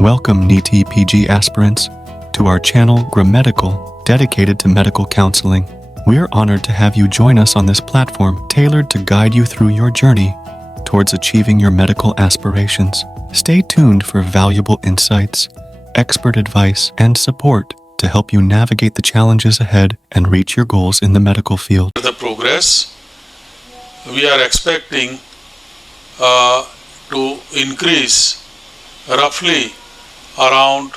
Welcome NEET PG aspirants to our channel Gramedical, dedicated to medical counseling. We're honored to have you join us on this platform tailored to guide you through your journey towards achieving your medical aspirations. Stay tuned for valuable insights, expert advice, and support to help you navigate the challenges ahead and reach your goals in the medical field. The progress, we are expecting to increase roughly around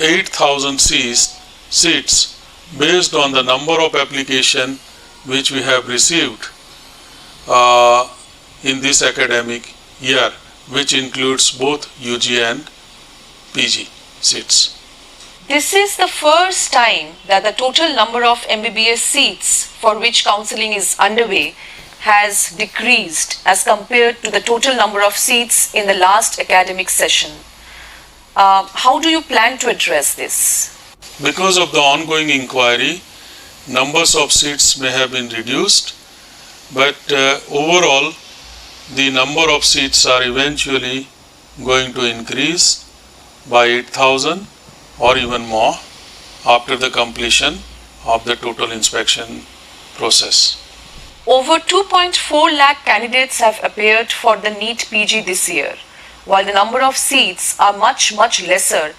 8,000 seats based on the number of applications which we have received in this academic year, which includes both UG and PG seats. This is the first time that the total number of MBBS seats for which counselling is underway has decreased as compared to the total number of seats in the last academic session. How do you plan to address this? Because of the ongoing inquiry, numbers of seats may have been reduced, but overall the number of seats are eventually going to increase by 8,000 or even more after the completion of the total inspection process. Over 2.4 lakh candidates have appeared for the NEET PG this year, while the number of seats are much lesser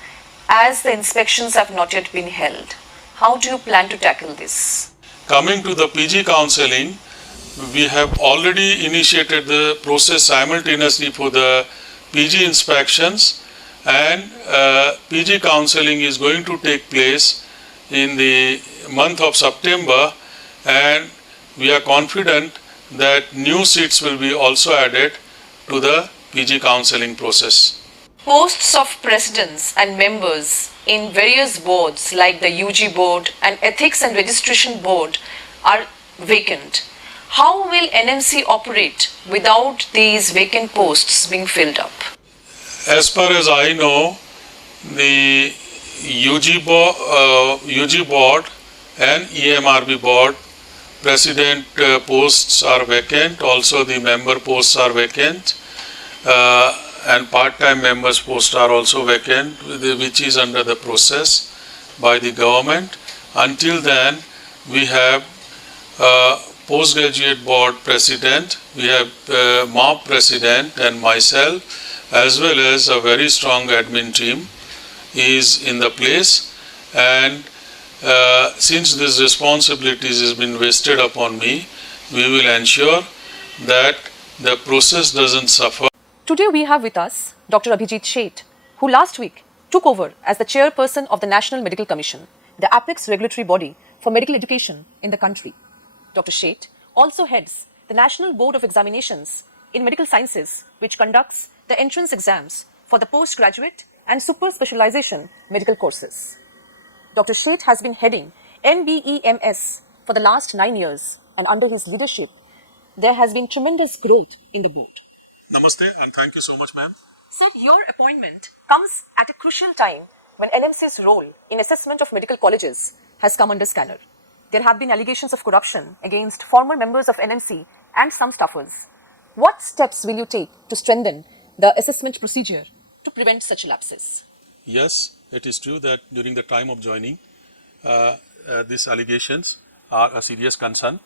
as the inspections have not yet been held. How do you plan to tackle this? Coming to the PG counselling, we have already initiated the process simultaneously for the PG inspections, and PG counselling is going to take place in the month of September, and we are confident that new seats will be also added to the PG counselling process. Posts of presidents and members in various boards like the UG board and ethics and registration board are vacant. How will NMC operate without these vacant posts being filled up? As far as I know, the UG board and EMRB board president posts are vacant. Also the member posts are vacant, and part-time members posts are also vacant, which is under the process by the government. Until then, we have postgraduate board president, we have MOB president and myself, as well as a very strong admin team is in the place, and since this responsibilities has been vested upon me, we will ensure that the process doesn't suffer. Today we have with us Dr. Abhijit, who last week took over as the chairperson of the National Medical Commission, the apex regulatory body for medical education in the country. Dr. Sheth also heads the National Board of Examinations in Medical Sciences, which conducts the entrance exams for the postgraduate and super specialization medical courses. Dr. Sheth has been heading MBEMS for the last 9 years, and under his leadership, there has been tremendous growth in the board. Namaste and thank you so much, ma'am. Sir, your appointment comes at a crucial time when NMC's role in assessment of medical colleges has come under scanner. There have been allegations of corruption against former members of NMC and some staffers. What steps will you take to strengthen the assessment procedure to prevent such lapses? Yes, it is true that during the time of joining, these allegations are a serious concern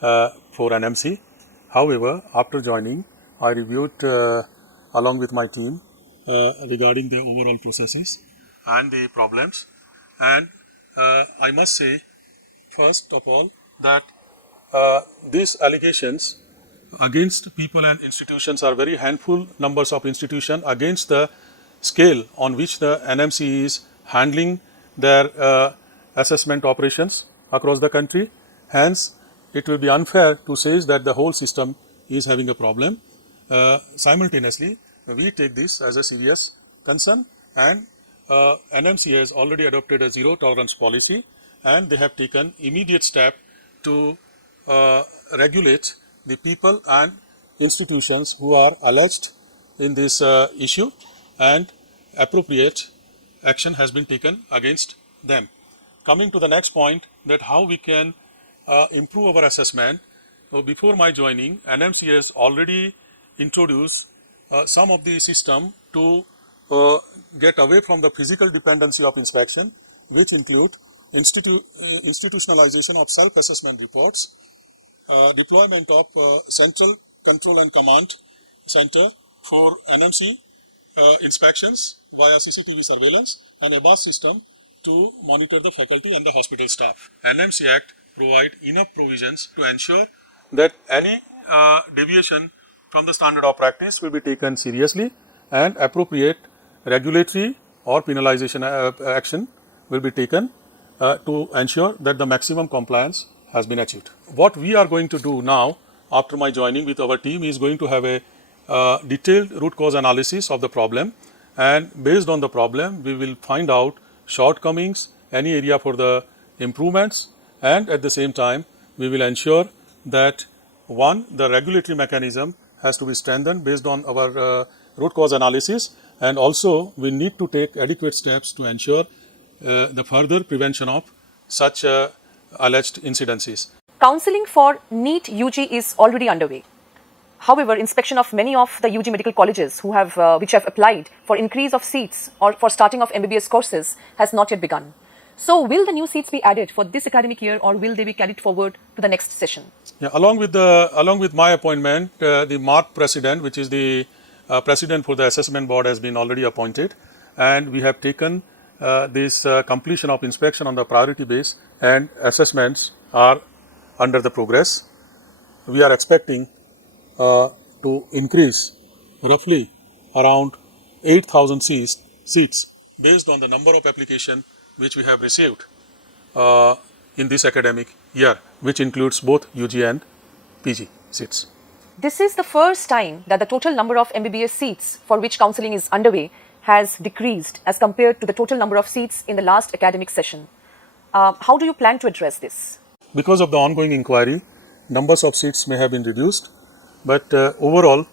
for NMC. However, after joining, I reviewed along with my team regarding the overall processes and the problems, and I must say first of all that these allegations against people and institutions are very handful numbers of institutions against the scale on which the NMC is handling their assessment operations across the country. Hence, it will be unfair to say that the whole system is having a problem. Simultaneously, we take this as a serious concern, and NMC has already adopted a zero tolerance policy, and they have taken immediate step to regulate the people and institutions who are alleged in this issue, and appropriate action has been taken against them. Coming to the next point, that how we can improve our assessment. So before my joining, NMC has already introduced some of the system to get away from the physical dependency of inspection, which include institutionalization of self-assessment reports, deployment of central control and command center for NMC inspections via CCTV surveillance, and a bus system to monitor the faculty and the hospital staff. NMC Act provide enough provisions to ensure that any deviation from the standard of practice will be taken seriously, and appropriate regulatory or penalization action will be taken to ensure that the maximum compliance has been achieved. What we are going to do now after my joining with our team is going to have a detailed root cause analysis of the problem, and based on the problem we will find out shortcomings, any area for the improvements, and at the same time we will ensure that one, the regulatory mechanism has to be strengthened based on our root cause analysis, and also we need to take adequate steps to ensure the further prevention of such alleged incidences. Counselling for NEET UG is already underway. However, inspection of many of the UG medical colleges which have applied for increase of seats or for starting of MBBS courses has not yet begun. So, will the new seats be added for this academic year, or will they be carried forward to the next session? Yeah, along with my appointment, the MARC president, which is the president for the assessment board, has been already appointed, and we have taken this completion of inspection on the priority base, and assessments are under the progress. We are expecting to increase roughly around 8,000 seats based on the number of application which we have received in this academic year, which includes both UG and PG seats. This is the first time that the total number of MBBS seats for which counselling is underway has decreased as compared to the total number of seats in the last academic session. How do you plan to address this? Because of the ongoing inquiry, numbers of seats may have been reduced, but overall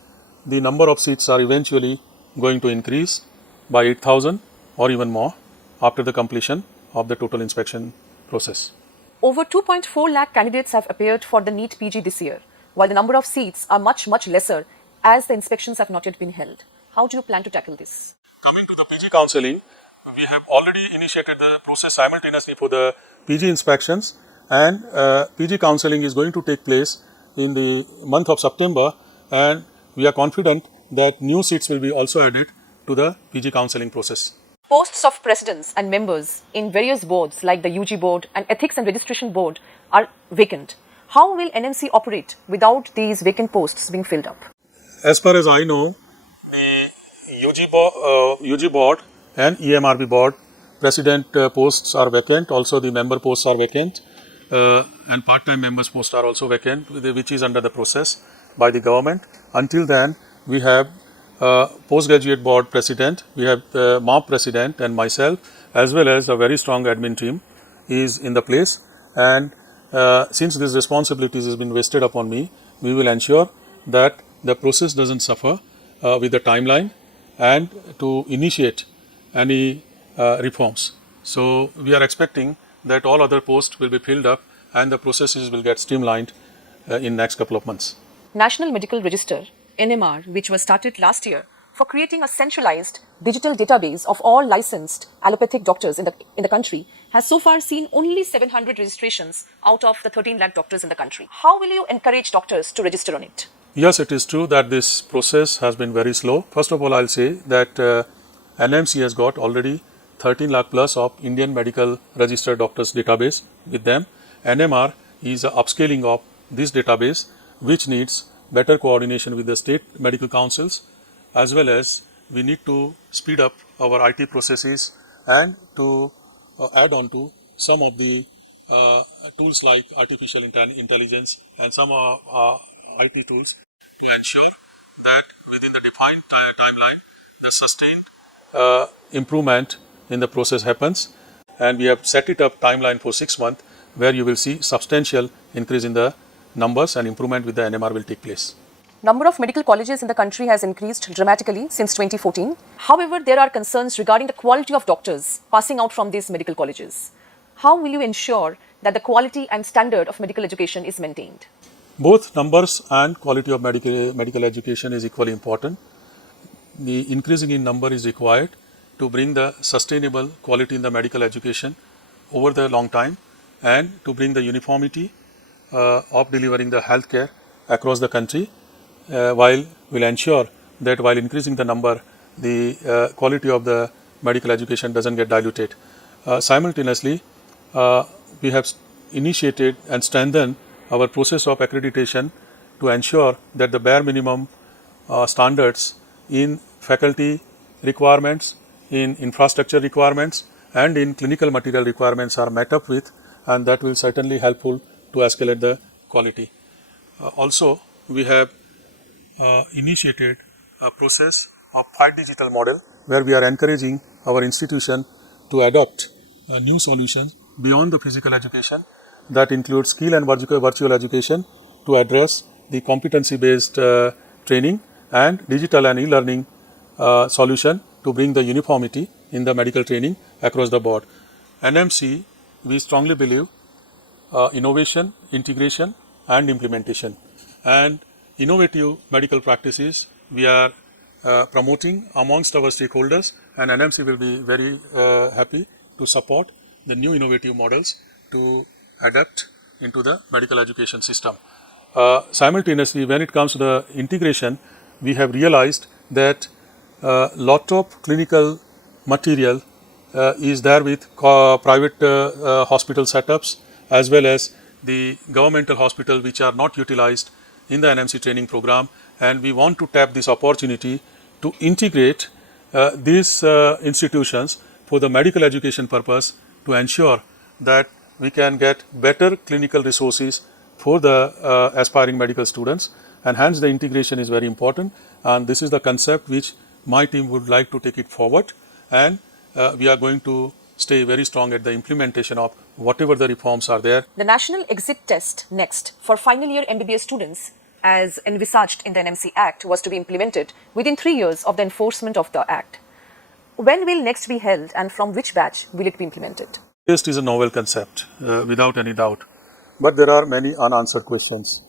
the number of seats are eventually going to increase by 8,000 or even more after the completion of the total inspection process. Over 2.4 lakh candidates have appeared for the NEET PG this year, while the number of seats are much lesser as the inspections have not yet been held. How do you plan to tackle this? Coming to the PG counselling, we have already initiated the process simultaneously for the PG inspections, and PG counselling is going to take place in the month of September, and we are confident that new seats will be also added to the PG counselling process. Posts of presidents and members in various boards like the UG board and ethics and registration board are vacant. How will NMC operate without these vacant posts being filled up? As far as I know, the UG board and EMRB board president posts are vacant. Also, the member posts are vacant, and part-time members posts are also vacant, which is under the process by the government. Until then, we have postgraduate board president, we have the MARC president and myself, as well as a very strong admin team is in the place. And since this responsibilities has been vested upon me, we will ensure that the process doesn't suffer with the timeline and to initiate any reforms. So we are expecting that all other posts will be filled up and the processes will get streamlined in next couple of months. National Medical Register, NMR, which was started last year for creating a centralized digital database of all licensed allopathic doctors in the country, has so far seen only 700 registrations out of the 13 lakh doctors in the country. How will you encourage doctors to register on it? Yes, it is true that this process has been very slow. First of all, I'll say that NMC has got already 13 lakh plus of Indian medical registered doctors database with them. NMR is a upscaling of this database, which needs better coordination with the state medical councils, as well as we need to speed up our IT processes and to add on to some of the tools like artificial intelligence and some IT tools to ensure that within the defined timeline, the sustained improvement in the process happens. And we have set it up timeline for 6 months, where you will see substantial increase in the numbers and improvement with the NMR will take place. Number of medical colleges in the country has increased dramatically since 2014. However, there are concerns regarding the quality of doctors passing out from these medical colleges. How will you ensure that the quality and standard of medical education is maintained? Both numbers and quality of medical education is equally important. the increasing in number is required to bring the sustainable quality in the medical education over the long time and to bring the uniformity of delivering the healthcare across the country, while will ensure that while increasing the number, the quality of the medical education doesn't get diluted. Simultaneously, we have initiated and strengthened our process of accreditation to ensure that the bare minimum standards in faculty requirements, in infrastructure requirements, and in clinical material requirements are met up with, and that will certainly helpful to escalate the quality. Also, we have initiated a process of 5 digital model where we are encouraging our institution to adopt new solutions beyond the physical education that includes skill and virtual education to address the competency based training and digital and e-learning solution to bring the uniformity in the medical training across the board. NMC, we strongly believe innovation, integration and implementation, and innovative medical practices we are promoting amongst our stakeholders, and NMC will be very happy to support the new innovative models to adapt into the medical education system. Simultaneously, when it comes to the integration, we have realized that lot of clinical material is there with private hospital setups as well as the governmental hospital which are not utilized in the NMC training program, and we want to tap this opportunity to integrate these institutions for the medical education purpose to ensure that we can get better clinical resources for the aspiring medical students, and hence the integration is very important, and this is the concept which my team would like to take it forward, and we are going to stay very strong at the implementation of whatever the reforms are there. The National Exit Test next for final year MBBS students as envisaged in the NMC Act was to be implemented within 3 years of the enforcement of the Act. When will next be held and from which batch will it be implemented? Test is a novel concept without any doubt, but there are many unanswered questions.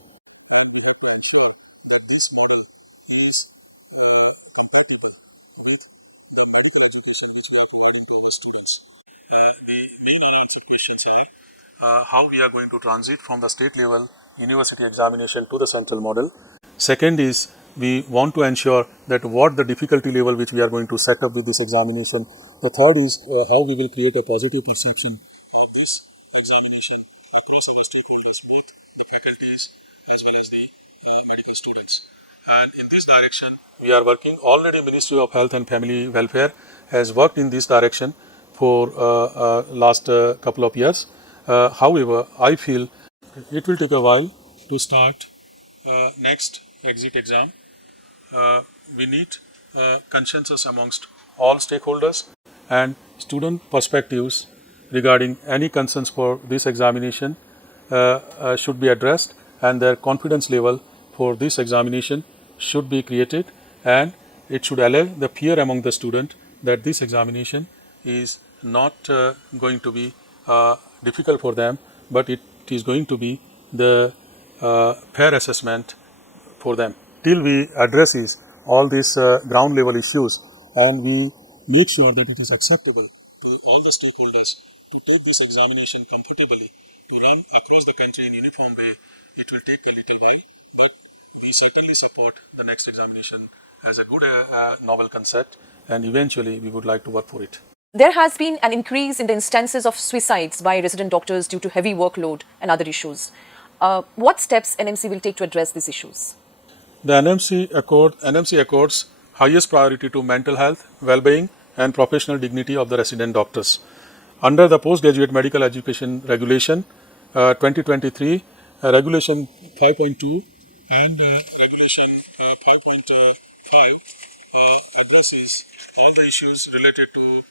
How we are going to transit from the state level university examination to the central model. Second is we want to ensure that what the difficulty level which we are going to set up with this examination. The third is how we will create a positive perception of this examination across our stakeholders, both the faculties as well as the medical students. And in this direction, we are working. Already Ministry of Health and Family Welfare has worked in this direction for last couple of years. However, I feel it will take a while to start next exit exam. We need consensus amongst all stakeholders and student perspectives regarding any concerns for this examination should be addressed, and their confidence level for this examination should be created, and it should allay the fear among the student that this examination is not going to be difficult for them, but it is going to be the fair assessment for them. Till we addresses all these ground level issues and we make sure that it is acceptable to all the stakeholders to take this examination comfortably, to run across the country in uniform way, it will take a little while, but we certainly support the next examination as a good novel concept, and eventually we would like to work for it. There has been an increase in the instances of suicides by resident doctors due to heavy workload and other issues. What steps NMC will take to address these issues? The NMC accords highest priority to mental health, well-being and professional dignity of the resident doctors. Under the Postgraduate Medical Education Regulation 2023, Regulation 5.2 and Regulation 5.5 addresses all the issues related to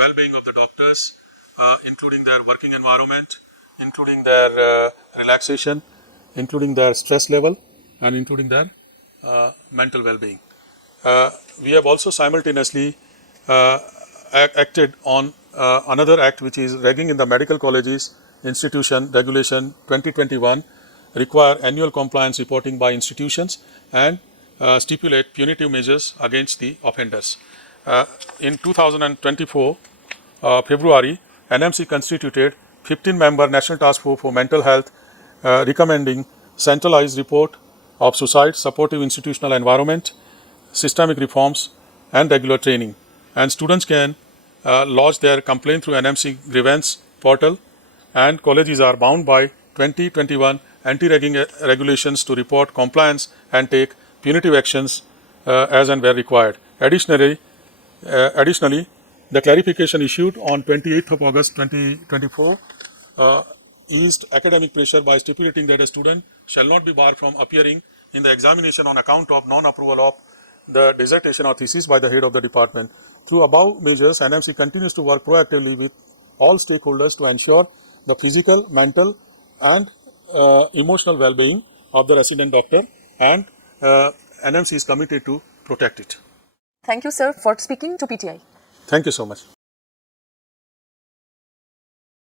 well-being of the doctors, including their working environment, including their relaxation, including their stress level, and including their mental well-being. We have also simultaneously acted on another act which is Ragging in the Medical Colleges Institution Regulation 2021, require annual compliance reporting by institutions, and stipulate punitive measures against the offenders. In 2024 February, NMC constituted 15-member National Task Force for Mental Health, recommending centralized report of suicide, supportive institutional environment, systemic reforms, and regular training. And students can lodge their complaint through NMC grievance portal, and colleges are bound by 2021 anti-ragging regulations to report compliance and take punitive actions as and where required. Additionally, the clarification issued on 28th of August 2024 eased academic pressure by stipulating that a student shall not be barred from appearing in the examination on account of non-approval of the dissertation or thesis by the head of the department. Through above measures, NMC continues to work proactively with all stakeholders to ensure the physical, mental, and emotional well-being of the resident doctor, and NMC is committed to protect it. Thank you, sir, for speaking to PTI. Thank you so much.